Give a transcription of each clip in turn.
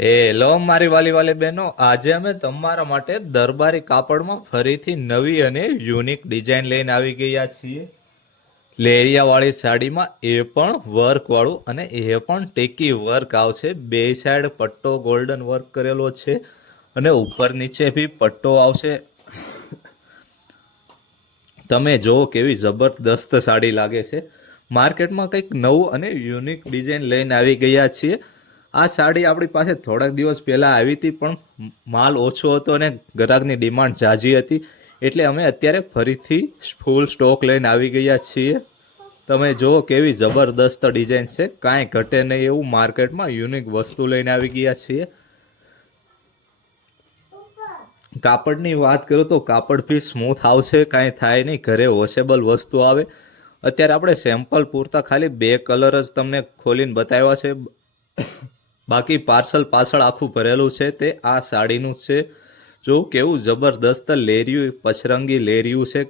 Hello મારી વાલી વાલી બહેનો, આજે અમે તમારા માટે દરબારી કાપડમાં ફરીથી નવી અને યુનિક ડિઝાઇન લઈને આવી ગયા છીએ. લેરિયાવાળી સાડીમાં એ પણ વર્કવાળું અને એ પણ ટેકી વર્ક આવશે. બે સાઈડ પટ્ટો ગોલ્ડન વર્ક કરેલો છે અને ઉપર નીચે બી પટ્ટો આવશે. તમે જુઓ કેવી જબરદસ્ત સાડી લાગે છે. માર્કેટમાં કંઈક નવું અને યુનિક ડિઝાઇન લઈને આવી ગયા છીએ. આ સાડી આપણી પાસે થોડાક દિવસ પહેલાં આવી હતી, પણ માલ ઓછો હતો અને ગ્રાહકની ડિમાન્ડ ઝાઝી હતી. એટલે અમે અત્યારે ફરીથી ફૂલ સ્ટોક લઈને આવી ગયા છીએ. તમે જુઓ કેવી જબરદસ્ત ડિઝાઇન છે. કાંઈ ઘટે નહીં એવું માર્કેટમાં યુનિક વસ્તુ લઈને આવી ગયા છીએ. કાપડની વાત કરું તો કાપડ બી સ્મૂથ આવશે, કાંઈ થાય નહીં, ઘરે વોશેબલ વસ્તુ આવે. અત્યારે આપણે સેમ્પલ પૂરતા ખાલી બે કલર જ તમને ખોલીને બતાવ્યા છે. બાકી પાર્સલ પાછળ આખું ભરેલું છે તે આ સાડીનું છે. જો કેવું જબરદસ્ત લેરિયું, પછરંગી લેરિયું છે.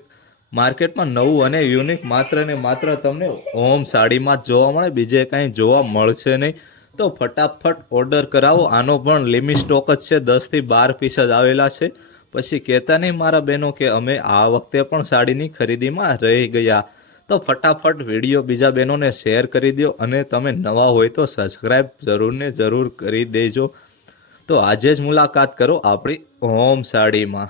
માર્કેટમાં નવું અને યુનિક માત્ર ને માત્ર તમને ઓમ સાડીમાં જ જોવા મળે, બીજે કાંઈ જોવા મળશે નહીં. તો ફટાફટ ઓર્ડર કરાવો. આનો પણ લિમિટ સ્ટોક જ છે, દસથી બાર પીસ જ આવેલા છે. પછી કહેતા નહીં મારા બહેનો કે અમે આ વખતે પણ સાડીની ખરીદીમાં રહી ગયા. તો ફટાફટ વીડિયો બીજા બહેનોને શેર કરી દો અને તમે નવા હોય તો સબસ્ક્રાઈબ જરૂર ને જરૂર કરી દેજો. તો આજે જ મુલાકાત કરો આપણી હોમ સાડીમાં.